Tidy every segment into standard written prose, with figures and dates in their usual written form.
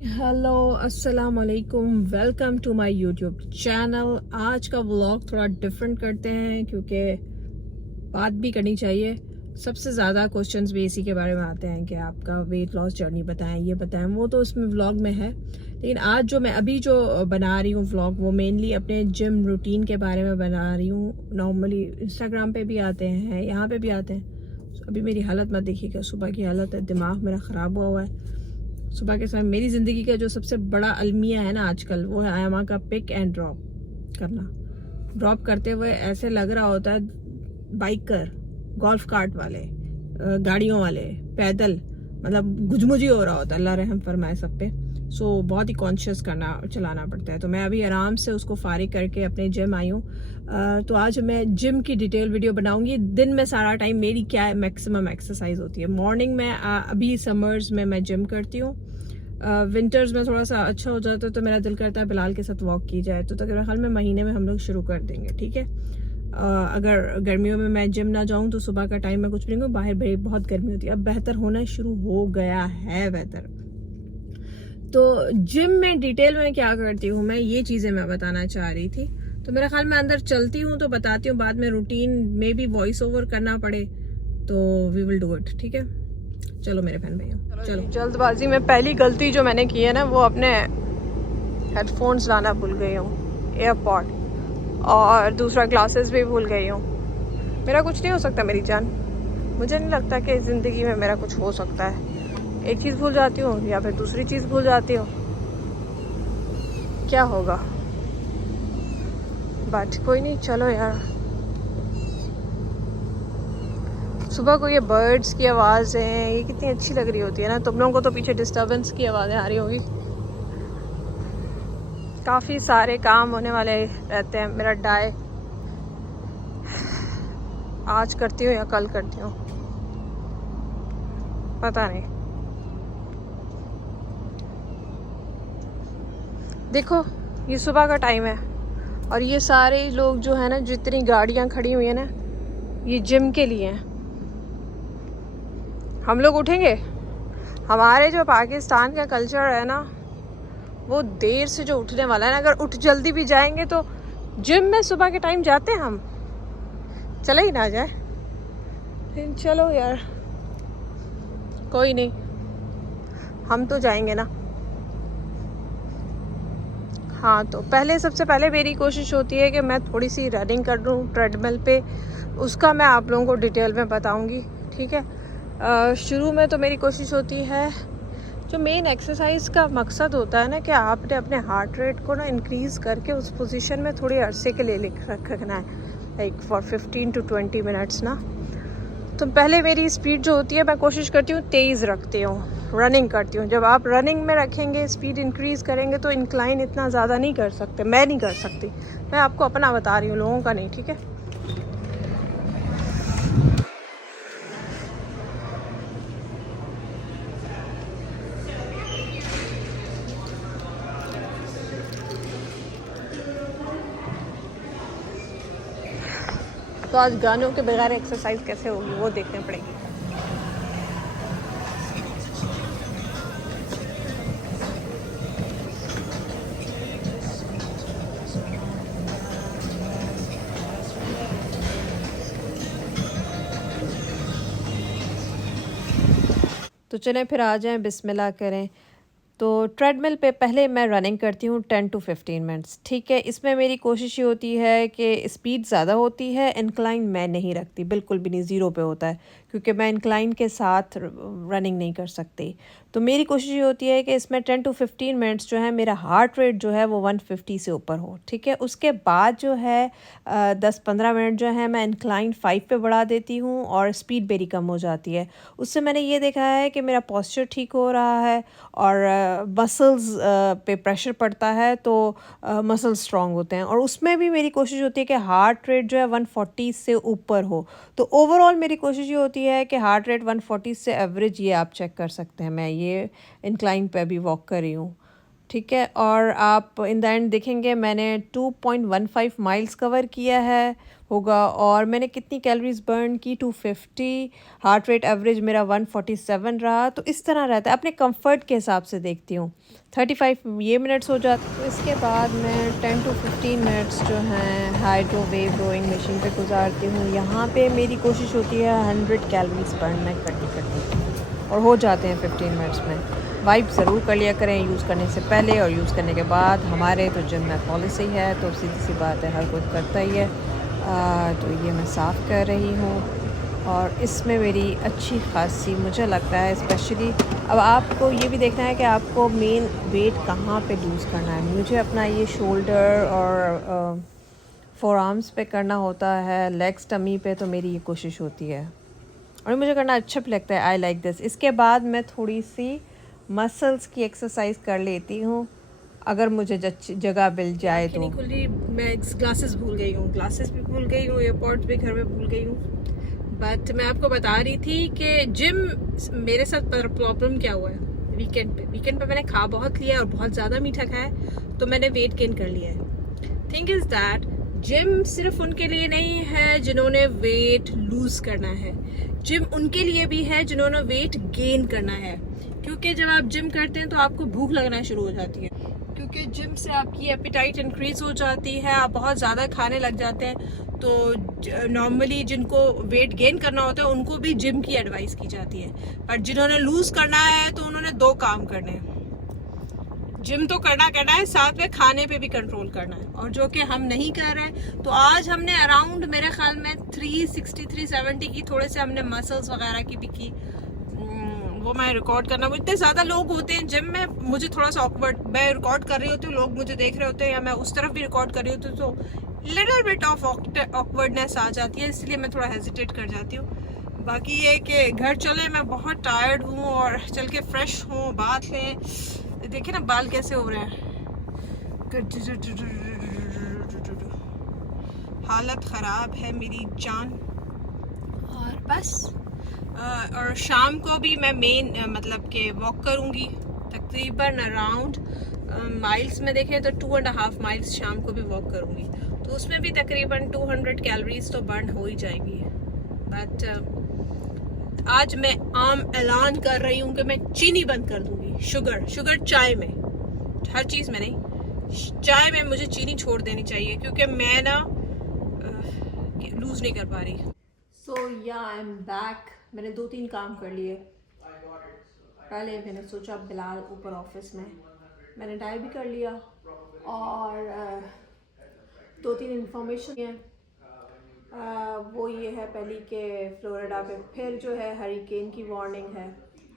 Hello अस्सलाम वालेकुम, welcome to my YouTube channel. आज का व्लॉग थोड़ा डिफरेंट करते हैं क्योंकि बात भी करनी चाहिए। सबसे ज़्यादा क्वेश्चंस भी इसी के बारे में आते हैं कि आपका वेट लॉस जर्नी बताएं, ये बताएं, वो तो इसमें व्लॉग में है। लेकिन आज जो मैं अभी जो बना रही हूँ व्लॉग, वो मेनली अपने जिम रूटीन के बारे में बना रही हूँ। नॉर्मली इंस्टाग्राम पे भी आते हैं, यहाँ पे भी आते हैं। अभी मेरी हालत मत देखिएगा, सुबह की हालत है, दिमाग मेरा ख़राब हुआ हुआ है। सुबह के समय मेरी ज़िंदगी का जो सबसे बड़ा अलमिया है ना आजकल, वो है आयमा का पिक एंड ड्रॉप करना। ड्रॉप करते हुए ऐसे लग रहा होता है बाइकर, गोल्फ कार्ट वाले, गाड़ियों वाले, पैदल, मतलब गुजमुजी हो रहा होता है। अल्लाह रहम फरमाए सब पे। सो बहुत ही कॉन्शियस करना चलाना पड़ता है। तो मैं अभी आराम से उसको फारिग करके अपने जिम आई हूँ। तो आज मैं जिम की डिटेल वीडियो बनाऊंगी। दिन में सारा टाइम मेरी क्या है, मैक्सिमम एक्सरसाइज होती है। मॉर्निंग में अभी समर्स में मैं जिम करती हूँ। विंटर्स में थोड़ा सा अच्छा हो जाता है तो मेरा दिल करता है बिलाल के साथ वॉक की जाए। तो तकरीबन ख्याल में महीने में हम लोग शुरू कर देंगे, ठीक है। अगर गर्मियों में मैं जिम ना जाऊं तो सुबह का टाइम में कुछ भी नहीं हूँ, बाहर भाई बहुत गर्मी होती है। अब बेहतर होना शुरू हो गया है बेहतर। तो जिम में डिटेल में क्या करती हूँ मैं, ये चीज़ें मैं बताना चाह रही थी। तो मेरा ख्याल में अंदर चलती हूँ तो बताती हूँ, बाद में रूटीन में भी वॉइस ओवर करना पड़े तो वी विल डू इट, ठीक है। चलो मेरे बहन भैया, चलो। जल्दबाजी में पहली गलती जो मैंने की है ना, वो अपने हेडफोन्स लाना भूल गई हूँ, एयरपॉड, और दूसरा ग्लासेस भी भूल गई हूँ। मेरा कुछ नहीं हो सकता मेरी जान, मुझे नहीं लगता कि ज़िंदगी में मेरा कुछ हो सकता है। एक चीज़ भूल जाती हूँ या फिर दूसरी चीज़ भूल जाती हूँ, क्या होगा। बट कोई नहीं, चलो यार। सुबह को ये बर्ड्स की आवाज़ें, ये कितनी अच्छी लग रही होती है ना। तुम लोगों को तो पीछे डिस्टर्बेंस की आवाज़ें आ रही होगी। काफ़ी सारे काम होने वाले रहते हैं। मेरा डाई आज करती हूँ या कल करती हूँ पता नहीं। देखो ये सुबह का टाइम है और ये सारे लोग जो है ना, जितनी गाड़ियाँ खड़ी हुई है ना, ये जिम के लिए हैं। हम लोग उठेंगे। हमारे जो पाकिस्तान का कल्चर है ना, वो देर से जो उठने वाला है ना, अगर उठ जल्दी भी जाएंगे तो जिम में सुबह के टाइम जाते हैं हम, चले ही ना जाए। लेकिन चलो यार, कोई नहीं, हम तो जाएंगे ना। हाँ, तो सबसे पहले मेरी कोशिश होती है कि मैं थोड़ी सी रनिंग कर लूँ ट्रेडमिल पे। उसका मैं आप लोगों को डिटेल में बताऊंगी, ठीक है। शुरू में तो मेरी कोशिश होती है, जो मेन एक्सरसाइज का मकसद होता है ना, कि आपने अपने हार्ट रेट को ना इंक्रीज़ करके उस पोजीशन में थोड़ी अरसे के लिए रखना है, लाइक फॉर 15 to 20 मिनट्स ना। तो पहले मेरी स्पीड जो होती है, मैं कोशिश करती हूँ तेज़ रखती हूँ, रनिंग करती हूँ। जब आप रनिंग में रखेंगे, स्पीड इंक्रीज़ करेंगे तो इंक्लाइन इतना ज़्यादा नहीं कर सकते, मैं नहीं कर सकती। मैं आपको अपना बता रही हूँ, लोगों का नहीं, ठीक है। तो आज गानों के बगैर एक्सरसाइज कैसे होगी वो देखने पड़ेगी। तो चलें फिर आ जाएं, बिस्मिल्लाह करें। तो ट्रेडमिल पे पहले मैं रनिंग करती हूँ 10 to 15 मिनट्स, ठीक है। इसमें मेरी कोशिश ये होती है कि स्पीड ज़्यादा होती है, इंक्लाइन मैं नहीं रखती, बिल्कुल भी नहीं, ज़ीरो पे होता है, क्योंकि मैं इंक्लाइन के साथ रनिंग नहीं कर सकती। तो मेरी कोशिश ये होती है कि इसमें 10 to 15 मिनट्स जो है, मेरा हार्ट रेट जो है वो 150 से ऊपर हो, ठीक है। उसके बाद जो है 10-15 मिनट जो है मैं इंक्लाइन 5 पे बढ़ा देती हूँ और स्पीड मेरी कम हो जाती है। उससे मैंने ये देखा है कि मेरा पोस्चर ठीक हो रहा है और मसल्स पे प्रेशर पड़ता है तो मसल्स स्ट्रॉन्ग होते हैं। और उसमें भी मेरी कोशिश होती है कि हार्ट रेट जो है 140 से ऊपर हो। तो ओवरऑल मेरी कोशिश ये होती है कि हार्ट रेट 140 से एवरेज, ये आप चेक कर सकते हैं। मैं ये इंक्लाइन पे अभी वॉक कर रही हूँ, ठीक है। और आप इन द एंड देखेंगे मैंने 2.15 माइल्स कवर किया है होगा, और मैंने कितनी कैलोरीज बर्न की 250, हार्ट रेट एवरेज मेरा 147 रहा। तो इस तरह रहता है, अपने कंफर्ट के हिसाब से देखती हूँ। 35 ये मिनट्स हो जाते, तो इसके बाद मैं 10 to 15 मिनट्स जो हैं हाइड्रो वेव रोइंग मशीन पे गुजारती हूँ। यहाँ पे मेरी कोशिश होती है 100 कैलोरीज बर्न में करती और हो जाते हैं 15 मिनट्स में। वाइप ज़रूर कर लिया करें यूज़ करने से पहले और यूज़ करने के बाद। हमारे तो जिम में पॉलिसी है, तो सीधी सी बात है, हर कोई करता ही है। तो ये मैं साफ़ कर रही हूँ और इसमें मेरी अच्छी खासी मुझे लगता है स्पेशली। अब आपको ये भी देखना है कि आपको मेन वेट कहाँ पे लूज़ करना है। मुझे अपना ये शोल्डर और फोर आर्म्स पे करना होता है, लेग्स टमी पे तो मेरी ये कोशिश होती है और मुझे करना अच्छा भी लगता है। I like this. इसके बाद मैं थोड़ी सी मसल्स की एक्सरसाइज कर लेती हूँ अगर मुझे जगह मिल जाए तो। मैं ग्लासेस भूल गई हूँ, ग्लासेस भी भूल गई हूँ, एयरपोर्ट्स भी घर में भूल गई हूँ। बट मैं आपको बता रही थी कि जिम मेरे साथ प्रॉब्लम क्या हुआ है। वीकेंड पे मैंने खा बहुत लिया और बहुत ज़्यादा मीठा खाया, तो मैंने वेट गेन कर लिया है। थिंग इज़ दैट जिम सिर्फ उनके लिए नहीं है जिन्होंने वेट लूज करना है, जिम उनके लिए भी है जिन्होंने वेट गेन करना है। क्योंकि जब आप जिम करते हैं तो आपको भूख लगना शुरू हो जाती है, क्योंकि जिम से आपकी एपिटाइट इंक्रीज हो जाती है, आप बहुत ज़्यादा खाने लग जाते हैं। तो नॉर्मली जिनको वेट गेन करना होता है उनको भी जिम की एडवाइस की जाती है, पर जिन्होंने लूज करना है तो उन्होंने दो काम करने हैं। जिम तो करना है, साथ में खाने पे भी कंट्रोल करना है, और जो कि हम नहीं कर रहे। तो आज हमने अराउंड मेरे ख्याल में 360-370 की, थोड़े से हमने मसल्स वगैरह की भी की। वो मैं रिकॉर्ड करना, इतने ज़्यादा लोग होते हैं जिम में, मुझे थोड़ा सा ऑकवर्ड, मैं रिकॉर्ड कर रही होती हूँ, लोग मुझे देख रहे होते हैं, या मैं उस तरफ भी रिकॉर्ड कर रही होती हूँ, तो लिटिल बिट ऑफ ऑकवर्डनेस आ जाती है, इसलिए मैं थोड़ा हेजिटेट कर जाती हूँ। बाकी ये कि घर चले, मैं बहुत टायर्ड हूँ और चल के फ्रेश हूँ, बात लें। देखिए ना बाल कैसे हो रहे हैं, हालत ख़राब है मेरी जान। और बस और शाम को भी मैं मतलब कि वॉक करूँगी तकरीबन अराउंड माइल्स में देखें तो 2.5 माइल्स शाम को भी वॉक करूँगी, तो उसमें भी तकरीबन 200 कैलोरीज तो बर्न हो ही जाएगी। बट आज मैं आम ऐलान कर रही हूँ कि मैं चीनी बंद कर दूँगी, शुगर चाय में, हर चीज़ में नहीं, चाय में मुझे चीनी छोड़ देनी चाहिए, क्योंकि मैं ना लूज़ नहीं कर पा रही। सो या आई एम बैक। मैंने 2-3 काम कर लिए। पहले मैंने सोचा बिलाल ऊपर ऑफिस में, मैंने डायल भी कर लिया और 2-3 इन्फॉर्मेशन है। वो ये है पहली कि फ्लोरिडा पे फिर जो है हरिकेन की वार्निंग है,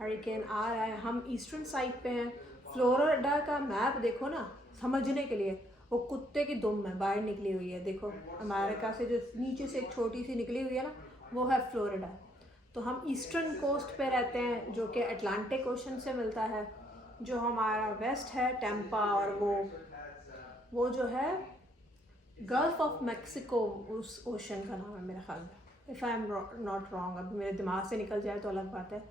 हरिकेन आ रहा है। हम ईस्टर्न साइड पे हैं। फ्लोरिडा का मैप देखो ना समझने के लिए, वो कुत्ते की दुम में बाहर निकली हुई है। देखो अमेरिका से जो नीचे से एक छोटी सी निकली हुई है ना, वो है फ्लोरिडा। तो हम ईस्टर्न कोस्ट पे रहते हैं, जो कि अटलांटिक ओशन से मिलता है। जो हमारा वेस्ट है टेम्पा, और वो जो है गल्फ ऑफ मैक्सिको, उस ओशन का नाम है मेरे ख्याल में, if I am not wrong. अब मेरे दिमाग से निकल जाए तो अलग बात है।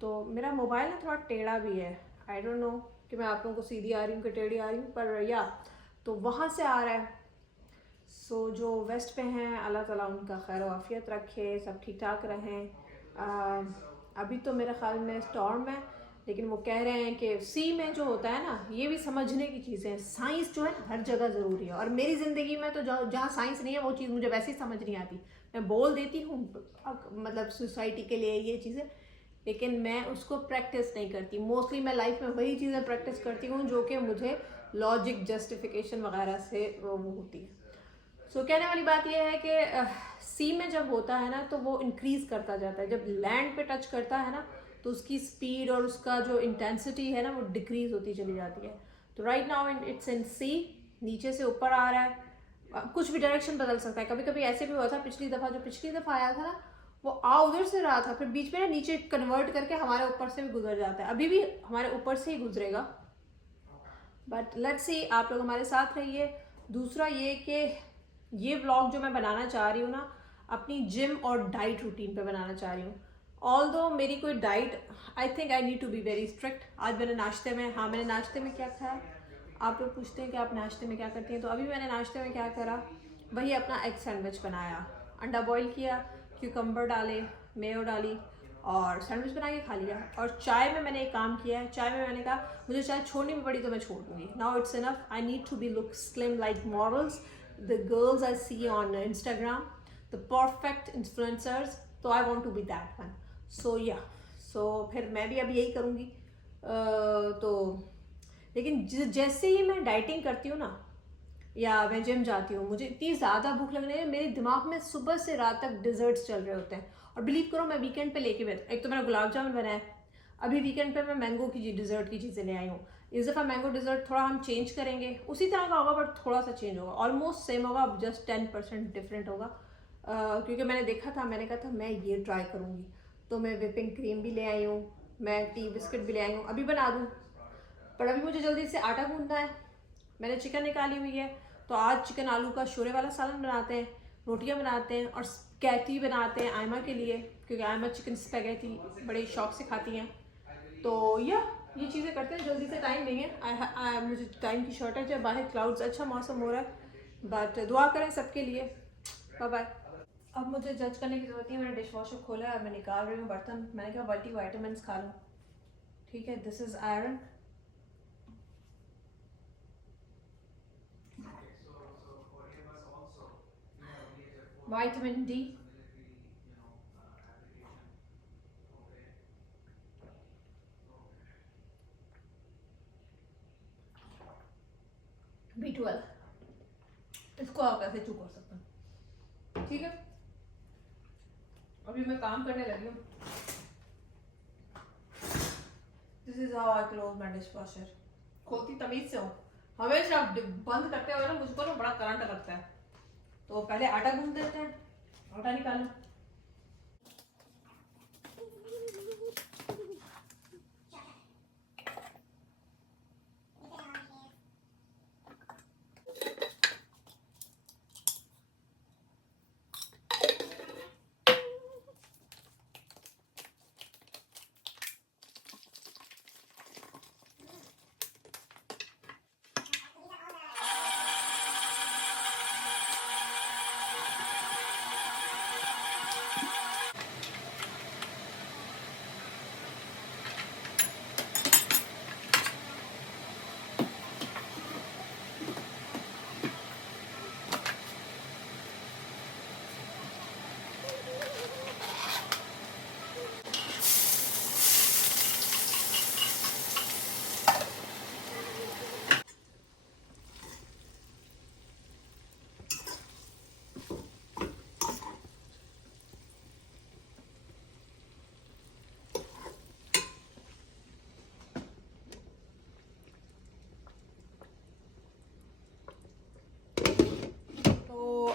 तो मेरा मोबाइल ना थोड़ा टेढ़ा भी है, आई डोंट नो कि मैं आप लोगों को सीधी आ रही हूँ कि टेढ़ी आ रही हूँ, पर या तो वहाँ से आ रहा है। सो जो वेस्ट पे हैं अल्लाह ताला उनका खैर आफियत रखे, सब ठीक ठाक रहें। अभी तो मेरे ख्याल में स्टॉर्म है, लेकिन वो कह रहे हैं कि सी में जो होता है ना, ये भी समझने की चीज़ें हैं। साइंस जो है हर जगह ज़रूरी है, और मेरी ज़िंदगी में तो जहाँ साइंस नहीं है वो चीज़ मुझे वैसे ही समझ नहीं आती। मैं बोल देती हूँ मतलब सोसाइटी के लिए ये चीज़ें, लेकिन मैं उसको प्रैक्टिस नहीं करती। मोस्टली मैं लाइफ में वही चीज़ें प्रैक्टिस करती हूँ जो कि मुझे लॉजिक जस्टिफिकेशन वगैरह से वो होती है। सो कहने वाली बात यह है कि सी में जब होता है ना तो वो इंक्रीज़ करता जाता है, जब लैंड पे टच करता है ना तो उसकी स्पीड और उसका जो इंटेंसिटी है ना वो डिक्रीज होती चली जाती है। तो राइट नाउ इट्स इन सी, नीचे से ऊपर आ रहा है। कुछ भी डायरेक्शन बदल सकता है। कभी कभी ऐसे भी हुआ था पिछली दफ़ा आया था ना, वो आ उधर से रहा था, फिर बीच में ना नीचे कन्वर्ट करके हमारे ऊपर से भी गुजर जाता है। अभी भी हमारे ऊपर से ही गुजरेगा, बट लेट्स सी, आप लोग हमारे साथ रहिए। दूसरा ये कि ये व्लॉग जो मैं बनाना चाह रही हूँ ना, अपनी जिम और डाइट रूटीन पे बनाना चाह रही हूँ। ऑल्दो मेरी कोई diet, I think I need to be very strict. आज मैंने नाश्ते में क्या खाया, आप लोग पूछते हैं कि आप नाश्ते में क्या करती हैं, तो अभी मैंने नाश्ते में क्या करा, वही अपना एग सैंडविच बनाया। अंडा बॉईल किया, क्यूकम्बर डाले, मेयो डाली और सैंडविच बना के खा लिया। और चाय में मैंने एक काम किया है, चाय में मैंने कहा मुझे चाय छोड़नी भी पड़ी तो मैं छोड़ दूँगी। Now it's enough, I need to be look slim like models, the girls I see on Instagram, the perfect influencers, तो I want to be that one. So ya, so फिर मैं भी अब यही करूँगी। तो लेकिन जैसे ही मैं डाइटिंग करती हूँ ना या मैं जिम जाती हूँ, मुझे इतनी ज़्यादा भूख लगने है, मेरे दिमाग में सुबह से रात तक डिज़र्ट्स चल रहे होते हैं। और बिलीव करो मैं वीकेंड पे लेके बैठ, एक तो मेरा गुलाब जामुन बनाया, अभी वीकेंड पे मैं मैंगो की डिज़र्ट की चीज़ें ले आई हूँ। इस दफ़ा मैंगो डिज़र्ट थोड़ा हम चेंज करेंगे, उसी तरह का होगा बट थोड़ा सा चेंज होगा, ऑलमोस्ट सेम होगा, जस्ट 10% डिफरेंट होगा। क्योंकि मैंने देखा था, मैंने कहा था मैं ये ट्राई करूँगी, तो मैं विपिंग क्रीम भी ले आई हूँ, मैं टी बिस्किट भी ले आई हूँ, अभी बना दूँ। पर अभी मुझे जल्दी से आटा गूंदना है, मैंने चिकन निकाली हुई है, तो आज चिकन आलू का शोरे वाला सालन बनाते हैं, रोटियां बनाते हैं और स्पैगेटी बनाते हैं आयमा के लिए, क्योंकि आयमा चिकन स्पैगेटी बड़े शौक से खाती हैं। तो ये चीज़ें करते हैं, जल्दी से टाइम नहीं है, मुझे टाइम की शॉर्टेज है, बाहर क्लाउड्स, अच्छा मौसम हो रहा है, बट दुआ करें सबके लिए। Bye bye. अब मुझे जज करने की ज़रूरत नहीं है, मैंने डिश वॉशर खोला है, मैं निकाल रही हूँ बर्तन, मैंने कहा मल्टी वाइटामिन खा लूँ, ठीक है। This is iron, vitamin D, B12, इसको आप ऐसे चू कर सकते हैं, ठीक है। अभी मैं काम करने लगी हूँ। This is how I close my dish washer. खोलती तमीज से हूँ, हमेशा बंद करते हुए ना मुझको ना बड़ा करंट लगता है। तो पहले आटा गूंद देते हैं, आटा निकालो।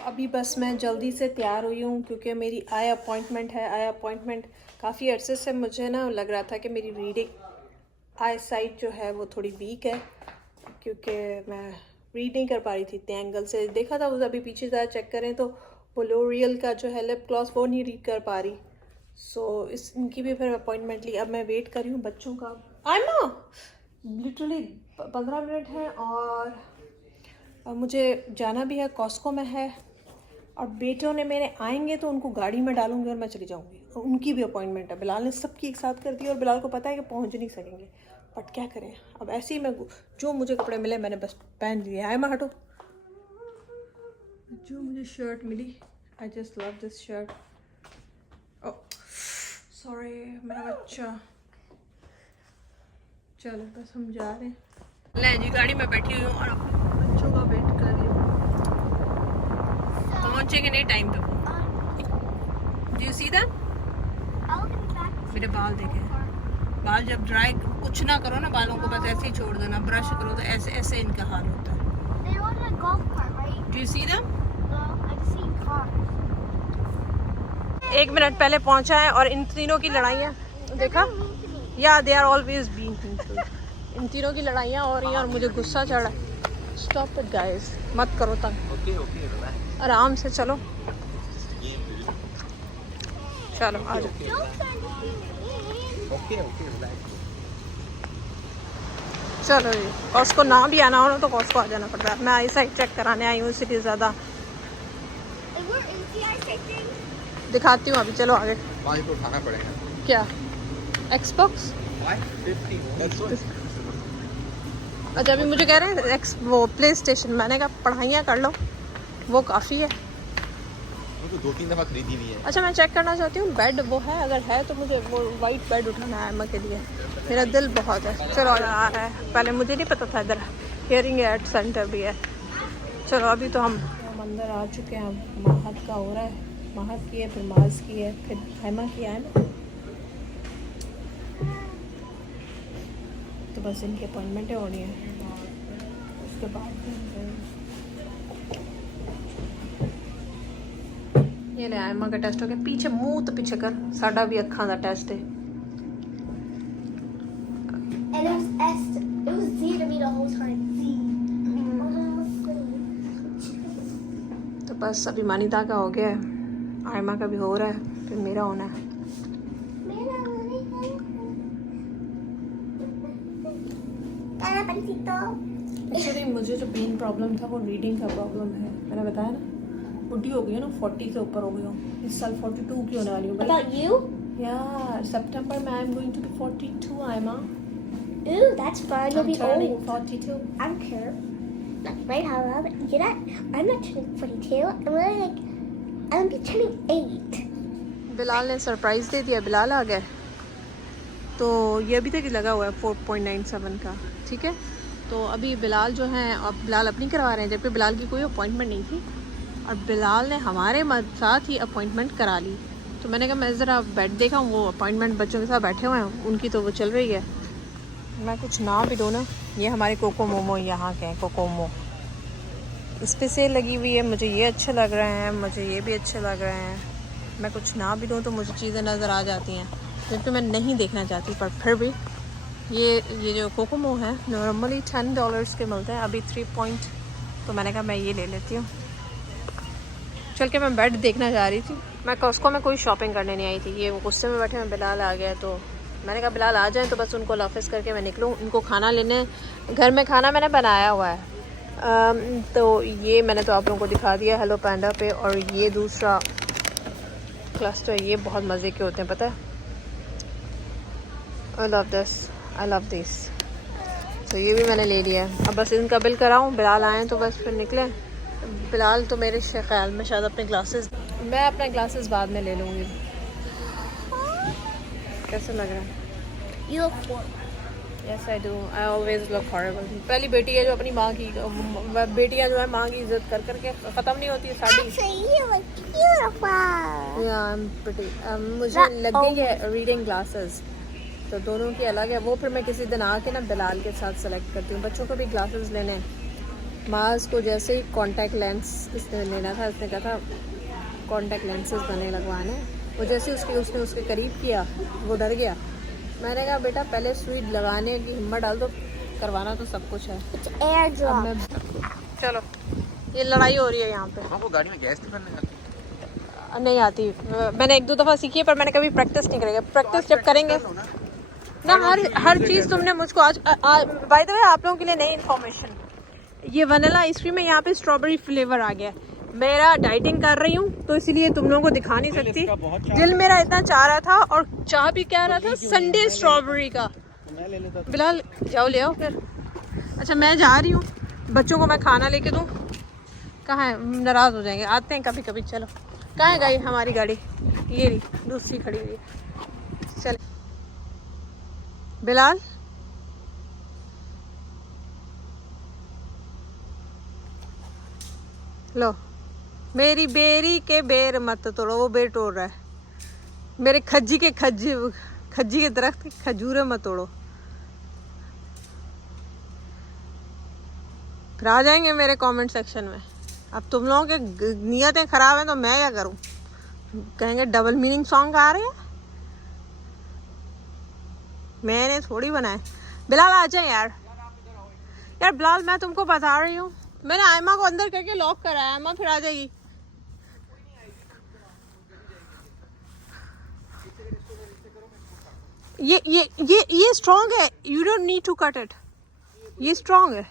अभी बस मैं जल्दी से तैयार हुई हूँ क्योंकि मेरी आई अपॉइंटमेंट है। आई अपॉइंटमेंट काफ़ी अरसे से मुझे ना लग रहा था कि मेरी रीडिंग आई साइट जो है वो थोड़ी वीक है, क्योंकि मैं रीड नहीं कर पा रही थी इतने एंगल से। देखा था उस अभी पीछे ज़रा चेक करें तो वो लोरियल का जो है लिप ग्लॉस वो नहीं रीड कर पा रही। सो इनकी भी फिर अपॉइंटमेंट ली। अब मैं वेट कर रही हूँ बच्चों का। आई ना लिटरली 15 मिनट है और मुझे जाना भी है, कॉस्को में है। और बेटों ने मेरे आएंगे तो उनको गाड़ी में डालूंगी और मैं चली जाऊंगी। उनकी भी अपॉइंटमेंट है, बिलाल ने सबकी एक साथ कर दी और बिलाल को पता है कि पहुंच नहीं सकेंगे, बट क्या करें। अब ऐसे ही मैं जो मुझे कपड़े मिले मैंने बस पहन लिए। आए मैं हटो, जो मुझे शर्ट मिली, I just love this shirt. Oh sorry मेरा बच्चा। चलो बस हम जा रहे हैं। ले जी गाड़ी में बैठी हुई हूँ और अपने बच्चों का वेट कर रही हूँ। पहुंचेंगे नहीं टाइम पे। Do you see that? मेरे बाल देखे, बाल जब ड्राई कुछ ना करो ना, बालों को बस ऐसे ही छोड़ देना, ब्रश करो तो ऐसे ऐसे इनका हाल होता है। Do you see them? 1 minute पहले पहुंचा है और इन तीनों की लड़ाइयाँ देखा, या दे आर ऑलवेज बीइंग, इन तीनों की लड़ाइयाँ हो रही हैं और मुझे गुस्सा चढ़ा है। स्टॉप इट गाइस, मत करो तंग, आराम से चलो। चलो आ जाओ। चलो जी, कॉस्को ना भी आना हो ना तो कॉस्को आ जाना पड़ता है। मैं आई साइड चेक कराने आई हूँ इसलिए ज़्यादा दिखाती हूँ अभी। चलो आगे। तो उठाना पड़ेगा क्या एक्सबॉक्स? अच्छा अभी मुझे कह रहे हैं वो प्ले स्टेशन। मैंने कहा पढ़ाइयाँ कर लो, वो काफ़ी है। तो 2-3 दफ़ा खरीदी नहीं है। अच्छा मैं चेक करना चाहती हूँ बेड वो है, अगर है तो मुझे वो वाइट बेड उठाना है अम्मा के लिए। मेरा दिल बहुत है। चलो आ रहा है, पहले मुझे नहीं पता था इधर हियरिंग एड सेंटर भी है। चलो अभी तो हम अंदर आ चुके हैं। महक का हो रहा है, महक की है, फिर माज की है, फिर हैमा की है ना। तो बस इनकी अपॉइंटमेंटें होनी है, उसके बाद ये ले आयमा का टेस्ट हो गया। पीछे मुंह तो पीछे कर, साडा भी अखां दा टेस्ट है। तो बस अभी मानिता का हो गया है, आयमा का भी हो रहा है, फिर मेरा होना है। एक्चुअली मुझे जो मेन प्रॉब्लम था वो रीडिंग का प्रॉब्लम है। मैंने बताया ना, बुढ़ी हो गई है ना, 40 से ऊपर हो गई हूँ। इस साल 42 की होने वाली हूँ। About you? यार सितंबर में I am going to be 42 आयमा। Ooh, that's fun. You'll I'm be turning old. 42. I don't care. Right, how about it? You're not. I'm not turning 42. I'm really like. I'm gonna be turning 8. Bilal ने surprise दे दिया, बिलाल आ गया। तो ये अभी तक लगा हुआ है 4.97 का, ठीक है। तो अभी बिलाल जो है, अब बिलाल अपनी करवा रहे हैं, जबकि बिलाल की कोई अपॉइंटमेंट नहीं थी और बिलाल ने हमारे साथ ही अपॉइंटमेंट करा ली। तो मैंने कहा मैं ज़रा बेड देखा हूँ, वो अपॉइंटमेंट बच्चों के साथ बैठे हुए हैं, उनकी तो वो चल रही है। मैं कुछ नाम भी दूँ ना, ये हमारे कोको मोमो यहाँ के हैं, कोकोमो। इस पे सेल लगी हुई है, मुझे ये अच्छे लग रहे हैं, मुझे ये भी अच्छे लग रहे हैं। मैं कुछ ना भी दूँ तो मुझे चीज़ें नज़र आ जाती हैं, जबकि मैं नहीं देखना चाहती, पर फिर भी ये जो कोकोमो है नॉर्मली $10 के मिलते हैं, अभी 3 पॉइंट। तो मैंने कहा मैं ये ले लेती हूँ। चल के मैं बेड देखना जा रही थी। मैं कॉस्को में कोई शॉपिंग करने नहीं आई थी। ये वो गुस्से में बैठे हैं, बिलाल आ गया, तो मैंने कहा बिलाल आ जाए तो बस उनको लाफिस करके मैं निकलूँ। उनको खाना लेने, घर में खाना मैंने बनाया हुआ है। तो ये मैंने तो आप लोगों को दिखा दिया हेलो पैंडा पे। और ये दूसरा क्लस्टर, ये बहुत मज़े के होते हैं, पता है। I love this, I love this. तो ये भी मैंने ले लिया है। अब बस इनका बिल कराऊँ, बिलाल आएँ तो बस फिर निकलें। बिलाल तो मेरे ख्याल में शायद अपने ग्लासेस, मैं अपने ग्लासेस बाद में ले लूँगी। कैसे लग रहा है? You look poor. Yes I do. I always look horrible. पहली बेटी है जो अपनी माँ की, बेटियाँ जो है माँ की इज्जत कर करके ख़त्म नहीं होती है sari. Actually, you look beautiful. Yeah, I'm pretty. मुझे लग गई है रीडिंग ग्लासेस, तो दोनों की अलग है। वो फिर मैं किसी दिन आके ना बिलाल के साथ सेलेक्ट करती हूँ। बच्चों को भी ग्लासेस लेने हैं। माज को जैसे ही कॉन्टैक्ट लेंस इसने लेना था, इसने कहा था कॉन्टैक्ट लेंसेज बने लगवाने। वो जैसे उसने उसके करीब किया, वो डर गया। मैंने कहा बेटा पहले स्वीट लगाने की हिम्मत डाल दो, करवाना तो सब कुछ है। Airdrop. चलो, ये लड़ाई हो रही है यहाँ पे। वो गाड़ी में गैस तो करने आती? नहीं आती। मैंने 1-2 दफ़ा सीखी है, पर मैंने कभी प्रैक्टिस नहीं करेंगे। प्रैक्टिस जब करेंगे ना, हर चीज़ तुमने मुझको आज बाय द वे आप लोगों के लिए नई इन्फॉर्मेशन, ये वनीला आइसक्रीम है, यहाँ पे स्ट्रॉबेरी फ्लेवर आ गया। मेरा डाइटिंग कर रही हूँ तो इसलिए तुम लोगों को दिखा नहीं सकती। दिल मेरा इतना चाह रहा था, और चाह भी क्या रहा था, संडे स्ट्रॉबेरी का। बिलाल जाओ ले आओ फिर। अच्छा मैं जा रही हूँ, बच्चों को मैं खाना लेके दूँ। कहाँ है, नाराज़ हो जाएंगे। आते हैं कभी कभी। चलो, कहाँ है गई हमारी गाड़ी? ये रही, दूसरी खड़ी हुई है। चल बिलाल, लो मेरी बेरी के बेर मत तोड़ो। वो बेर तोड़ रहा है। मेरे खज्जी के दरख्त की खजूरें मत तोड़ो, फिर आ जाएंगे मेरे कमेंट सेक्शन में। अब तुम लोगों के नियतें खराब हैं तो मैं क्या करूं? कहेंगे डबल मीनिंग सॉन्ग आ रहे हैं। मैंने थोड़ी बनाए। बिलाल आ जाए यार। यार बिलाल मैं तुमको बता रही हूँ, मैंने आयमा को अंदर करके लॉक करा है। आयमा फिर आ जाएगी। ये स्ट्रॉन्ग है, you don't need to cut it. ये स्ट्रांग है,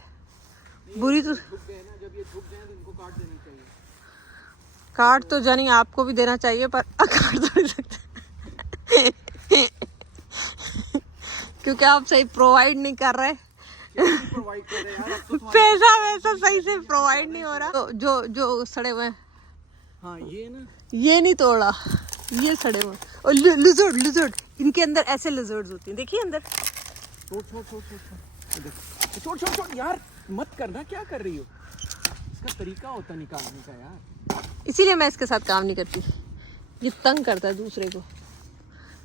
बुरी तो झुक गए ना, जब ये झुक जाए तो इनको काट देनी चाहिए। काट तो जानी आपको भी देना चाहिए, पर काट तो नहीं सकते क्योंकि आप सही प्रोवाइड नहीं कर रहे, प्रोवाइड कर रहे यार, अब तो पैसा वैसा सही से प्रोवाइड नहीं हो रहा। तो जो सड़े हुए हैं, हाँ ये ना, ये नहीं तोड़ा, ये सड़े हुए। और लिजर्ड, इनके अंदर ऐसे लिजर्ड्स होती हैं, देखिए अंदर। छोड़ यार, मत करना, क्या कर रही हो? इसका तरीका होता निकालने का यार। इसीलिए मैं इसके साथ काम नहीं करती, ये तंग करता है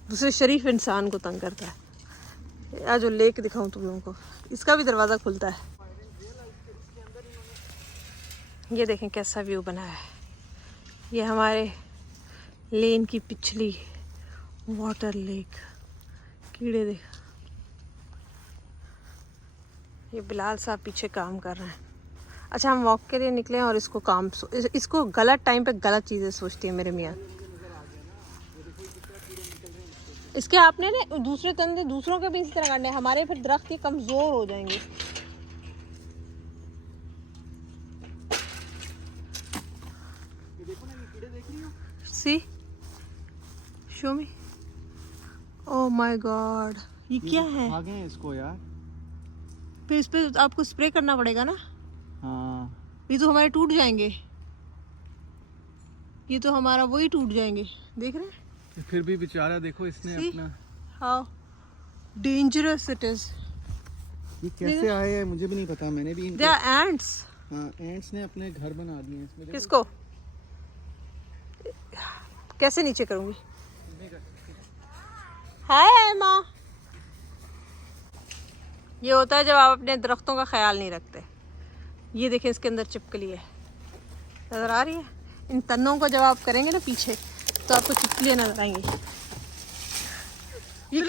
दूसरे शरीफ इंसान को तंग करता है। आज जो लेक दिखाऊं तुम लोगों को, इसका भी दरवाज़ा खुलता है। ये देखें कैसा व्यू बना है, ये हमारे लेन की पिछली वाटर लेक। कीड़े देख, ये बिलाल साहब पीछे काम कर रहे हैं। अच्छा, हम वॉक के लिए निकले हैं और इसको गलत टाइम पे गलत चीज़ें सोचती है मेरे मियाँ। इसके आपने ने दूसरे तंदे दूसरों के भी इसी तरह करने, हमारे फिर दरख्त ये कमज़ोर हो जाएंगे। See show me, oh my God, ये क्या है? आ गए इसको यार, फिर इस पे आपको स्प्रे करना पड़ेगा ना। हाँ ये तो हमारे टूट जाएंगे, ये तो हमारा वही टूट जाएंगे, देख रहे हैं? फिर भी बेचारा देखो इसने See? अपना, हाउ डेंजरस इट इज। ये कैसे आए हैं मुझे भी नहीं पता, मैंने भी दे आर एंट्स। हाँ, एंट्स ने अपने घर बना दिए इसमें। किसको कैसे नीचे करूंगी? हाय माँ, ये होता है जब आप अपने दरख्तों का ख्याल नहीं रखते। ये देखें इसके अंदर चिपकली है, नजर आ रही है? इन तनों को जब आप करेंगे ना पीछे तो आपको चिपकलियां नजर आएंगी। ये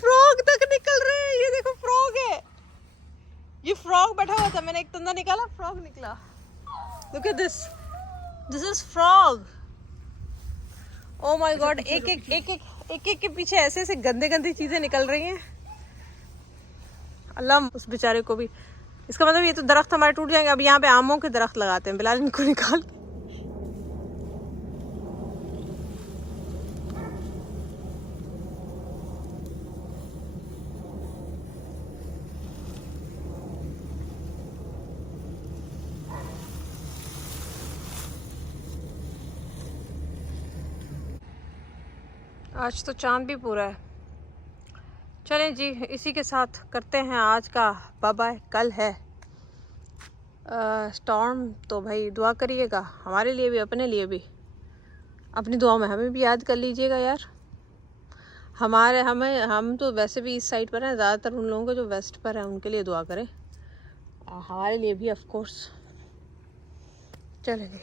फ्रॉग तक निकल रहे हैं, ये देखो फ्रॉग है, ये फ्रॉग बैठा हुआ था, मैंने एक तंदा निकाला, फ्रॉग निकला। Look at this is frog. Oh my God, एक के पीछे ऐसे ऐसे गंदी चीजें निकल रही हैं। अल्लाह उस बेचारे को भी, इसका मतलब ये तो दरख्त हमारे टूट जाएंगे। अब यहाँ पे आमों के दरख्त लगाते हैं, बिलाल इनको निकाल। आज तो चांद भी पूरा है। चलें जी, इसी के साथ करते हैं आज का बाय बाय। कल है स्टॉर्म, तो भाई दुआ करिएगा हमारे लिए भी, अपने लिए भी। अपनी दुआ में हमें भी याद कर लीजिएगा यार। हम तो वैसे भी इस साइड पर हैं, ज़्यादातर उन लोगों को जो वेस्ट पर है उनके लिए दुआ करें, हमारे लिए भी ऑफ कोर्स। चलें जी।